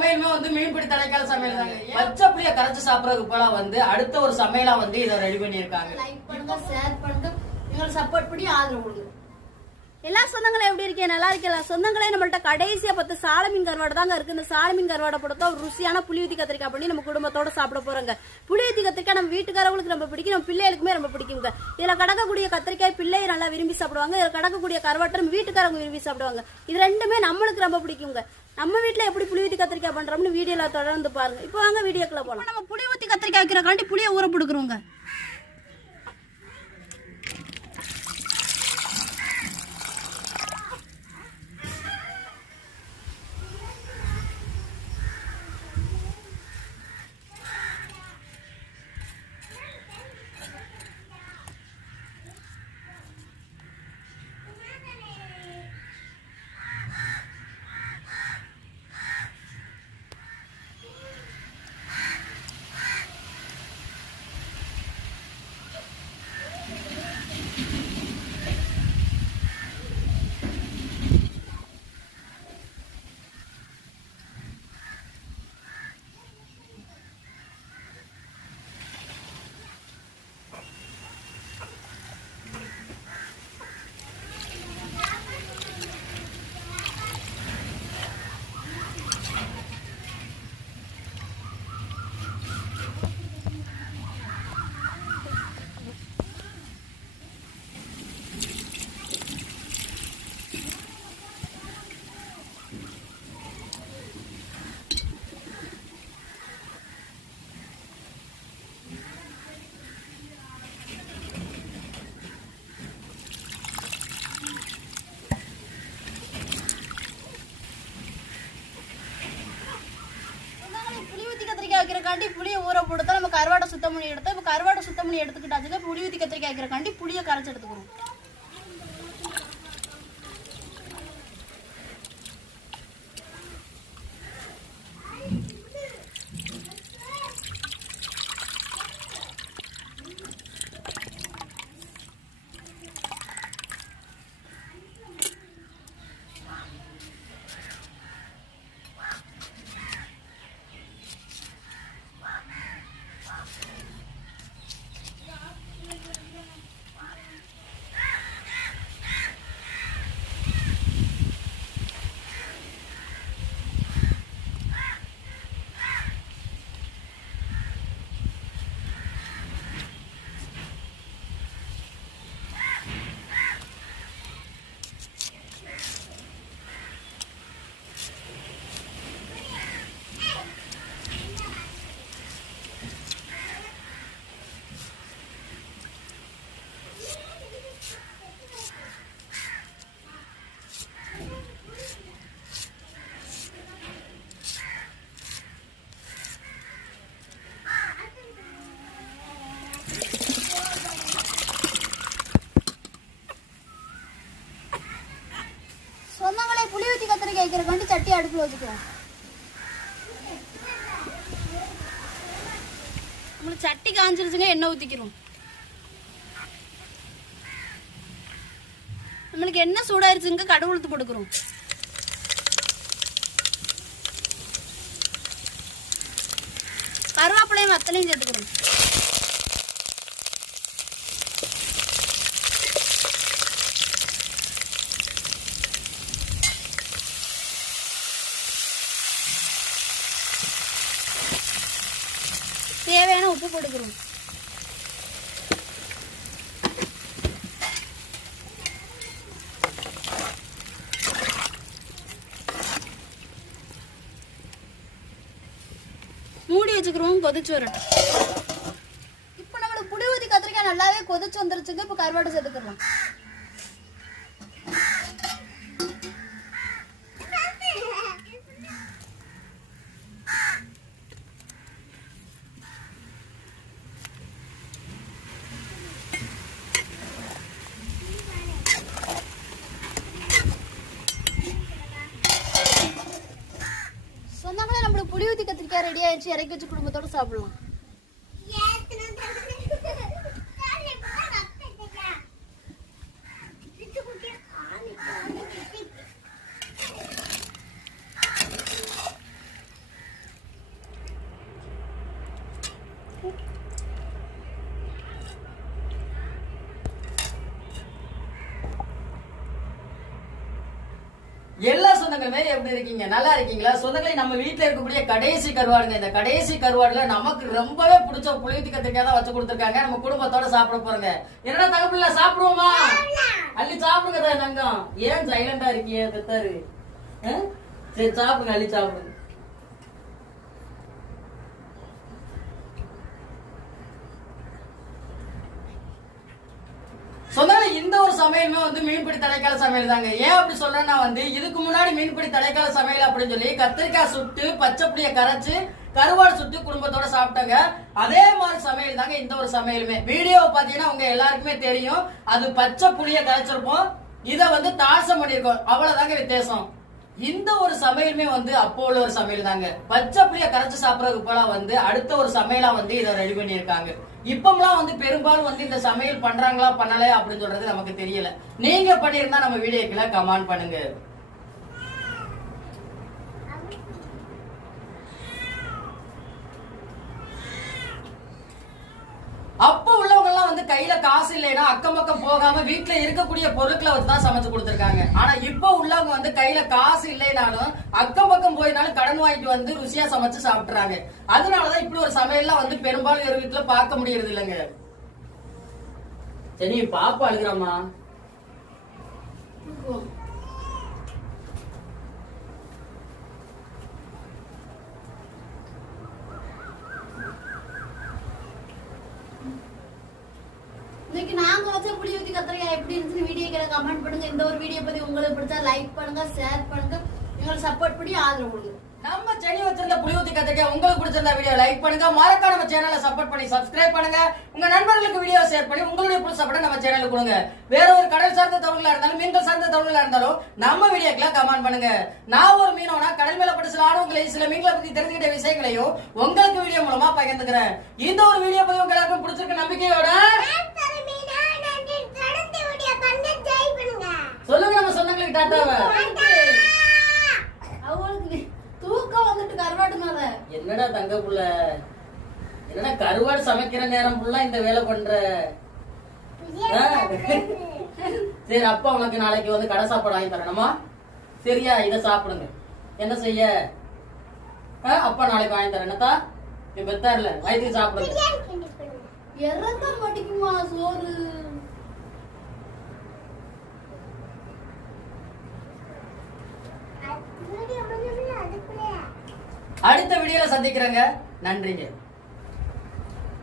சமையலுமே வந்து மீன்பிடி தலைக்கால சமையல் தாங்க. பச்சை புளிய கரைச்சு சாப்பிடறதுக்கு போல வந்து அடுத்த ஒரு சமையலா வந்து இதை ரெடி பண்ணியிருக்காங்க. லைக் பண்ணுங்க ஷேர் பண்ணுங்க. எங்களுக்கு சப்போர்ட் பண்ணி ஆதரவு கொடுங்க. எல்லா சொந்தங்களும் எப்படி இருக்கீங்க? நல்லா இருக்கீங்களா? சொந்தங்களே நம்மள்ட்ட கடைசியா பத்து சாலமின் கருவாடு தாங்க இருக்கு. இந்த சாலமின் கருவாடை பொறுத்தா ஒரு ருசியான புளியூத்தி கத்திரிக்காய் பண்ணி நம்ம குடும்பத்தோட சாப்பிட போறோங்க. புளியூத்தி கத்திரிக்காய் நம்ம வீட்டுக்காரவங்களுக்கு ரொம்ப பிடிக்கும். நம்ம பிள்ளைகளுக்குமே ரொம்ப பிடிக்குங்க. இதுல கடக்கக்கூடிய கத்திரிக்காய் பிள்ளை நல்லா விரும்பி சாப்பிடுவாங்க. இதுல கடக்கக்கூடிய கருவாட்டை நம்ம வீட்டுக்காரங்க விரும்பி சாப்பிடுவாங்க. இது ரெண்டுமே நம்மளுக்கு ரொம்ப பிடிக்குங்க. நம்ம வீட்டில் எப்படி புளி ஊத்தி கத்திரிக்காய் பண்றோம்னு வீடியோல தொடர்ந்து பாருங்க. இப்போ வாங்க வீடியோக்குள்ள போலாம். நம்ம புளி ஊத்தி கத்திரிக்காய் வைக்கிறக்காண்டி புளியை ஊற போடுக்கிறோங்க புளி ஊத்தி கத்திரிக்காய் வைக்கிறக்காண்டி புளியை ஊற போட்டு நம்ம கருவாடை சுத்தம் பண்ணி எடுத்தோம் இப்போ கருவாடை சுத்தம் பண்ணி எடுத்துக்கிட்டாச்சுங்க புளி ஊற்றி கத்திரிக்காய் வைக்கிறக்காண்டி புளியை கரைச்சி எடுத்துக்கிறோம் சொந்தங்களே புளி ஊத்தி கத்திரிக்காய் வைக்கிறக்காண்டி சட்டி அடுப்பில் வச்சுக்குவோம் நம்மளுக்கு சட்டி காஞ்சிருச்சுங்க எண்ணெய் ஊற்றிக்கிறோம் நம்மளுக்கு எண்ணெய் சூடாயிருச்சுங்க கடுகு உளுத்து கொடுக்குறோம் கருவேப்பிலையும் மத்தலையும் சேர்த்துக்கிறோம். தேவையான உப்பு போட்டுக்கிறோம் மூடி வச்சுக்கிறோம் கொதிச்சு வரட்டும். இப்போ நம்மளுக்கு புடி ஊதி கத்திரிக்காய் நல்லாவே கொதிச்சு வந்துருச்சுங்க இப்போ கருவாடு சேர்த்துக்கலாம். சொந்தங்களே நம்மளுக்கு புளி ஊத்தி கத்திரிக்காய் ரெடி ஆயிடுச்சு. இறக்கி வச்சு குடும்பத்தோட சாப்பிடலாம். எல்லா எப்படி இருக்கீங்க? நல்லா இருக்கீங்களா? சொந்தங்களை நம்ம வீட்டில் இருக்கக்கூடிய கடைசி கருவாடுங்க. இந்த கடைசி கருவாடுல நமக்கு ரொம்பவே பிடிச்ச புளித்து கத்திரிக்காய் தான் வச்சு கொடுத்துருக்காங்க. நம்ம குடும்பத்தோட சாப்பிட போறோங்க. என்னடா தகப்பில்ல சாப்பிடுவோமா? அள்ளி சாப்பிடுங்க தங்கம் ஏன் சைலண்டா இருக்கீங்க? பெத்தாரு சரி சாப்பிடுங்க அள்ளி சாப்பிடுங்க. சொன்னால இந்த ஒரு சமையலுமே வந்து மீன்பிடி தடைக்கால சமையல் தாங்க. ஏன் அப்படி சொல்றேன்னா வந்து இதுக்கு முன்னாடி மீன்பிடி தடைக்கால சமையல் அப்படின்னு சொல்லி கத்திரிக்காய் சுட்டு பச்சைப்புளிய கரைச்சு கருவாடு சுட்டு குடும்பத்தோட சாப்பிட்டாங்க. அதே மாதிரி சமையல் தாங்க இந்த ஒரு சமையலுமே. வீடியோ பாத்தீங்கன்னா உங்க எல்லாருக்குமே தெரியும். அது பச்சை புளிய கரைச்சிருப்போம். இதை வந்து தாசம் பண்ணியிருக்கோம். அவ்வளவுதாங்க வித்தியாசம். இந்த ஒரு சமையலுமே வந்து அப்போ உள்ள ஒரு சமையல் தாங்க. பச்சை புளிய கரைச்சு சாப்பிடறதுக்கு போல வந்து அடுத்த ஒரு சமையலா வந்து இதை ரெடி பண்ணியிருக்காங்க. இப்பம்லாம் வந்து பெரும்பாலும் வந்து இந்த சமையல் பண்றாங்களா பண்ணலையா அப்படின்னு சொல்றது நமக்கு தெரியல. நீங்க பண்ணியிருந்தா நம்ம வீடியோக்குள்ள கமெண்ட் பண்ணுங்க அப்ப உள்ளவங்க எல்லாம் வந்து கையில காசு இல்லைன்னா அக்கம் பக்கம் போகாம வீட்டுல இருக்கக்கூடிய பொருட்களை வச்சு தான் சமைச்சு கொடுத்துருக்காங்க. ஆனா இப்ப உள்ளவங்க வந்து கையில காசு இல்லைனாலும் அக்கம் பக்கம் போயினாலும் கடன் வாங்கிட்டு வந்து ருசியா சமைச்சு சாப்பிட்டுறாங்க. அதனாலதான் இப்படி ஒரு சமையல்லாம் வந்து பெரும்பாலும் ஒரு வீட்டுல பார்க்க முடியறது இல்லைங்க. சரி பாப்பா அழுகிறாமா இன்னைக்கு நாங்க வச்ச புளி ஊத்தி கத்திரிக்காய் எப்படி இருந்துச்சு வீடியோ கமெண்ட் பண்ணுங்க. இந்த ஒரு வீடியோ பத்தி உங்களுக்கு பிடிச்சா லைக் பண்ணுங்க ஷேர் பண்ணுங்க. எங்களுக்கு சப்போர்ட் பண்ணி ஆதரவு கொடுங்க. நம்ம செடி வச்சிருந்த புளியூத்தி கத்திரிக்காய் உங்களுக்கு பிடிச்சிருந்த வீடியோ லைக் பண்ணுங்க. மறக்காம நம்ம சேனலை சப்போர்ட் பண்ணி சப்ஸ்கிரைப் பண்ணுங்க. உங்க நண்பர்களுக்கு வீடியோ ஷேர் பண்ணி உங்களுடைய புது சப்போர்ட் நம்ம சேனலுக்கு கொடுங்க. வேற ஒரு கடல் சார்ந்த தகவல்களா இருந்தாலும் மீன்கள் சார்ந்த தகவல்களா இருந்தாலும் நம்ம வீடியோக்கெல்லாம் கமெண்ட் பண்ணுங்க. நான் ஒரு மீனோனா கடல் மேல படிச்சலான உங்களை சில மீன்களை பத்தி தெரிஞ்சுக்கிட்ட விஷயங்களையும் உங்களுக்கு வீடியோ மூலமா பகிர்ந்துக்கிறேன். இந்த ஒரு வீடியோ பத்தி உங்களுக்கு எல்லாருக்கும் பிடிச்சிருக்க நம்பிக்கையோட டாட்டாவை தூக்கம் வந்துட்டு கருவாட்டு மேல. என்னடா தங்க புள்ள? என்னடா கருவாடு சமைக்கிற நேரம் ஃபுல்லா இந்த வேலை பண்ற? சரி அப்பா உனக்கு நாளைக்கு வந்து கடை சாப்பாடு வாங்கி தரணுமா? சரியா இத சாப்பிடுங்க. என்ன செய்ய? ஆ, அப்பா நாளைக்கு வாங்கி தரேன். என்னத்தா? நீ பெத்தார்ல வயிற்றுக்கு சாப்பிடுங்க. இறந்த மாட்டிக்குமா சோறு? அடுத்த வீடியோல சந்திக்கிறேங்க. நன்றிங்க.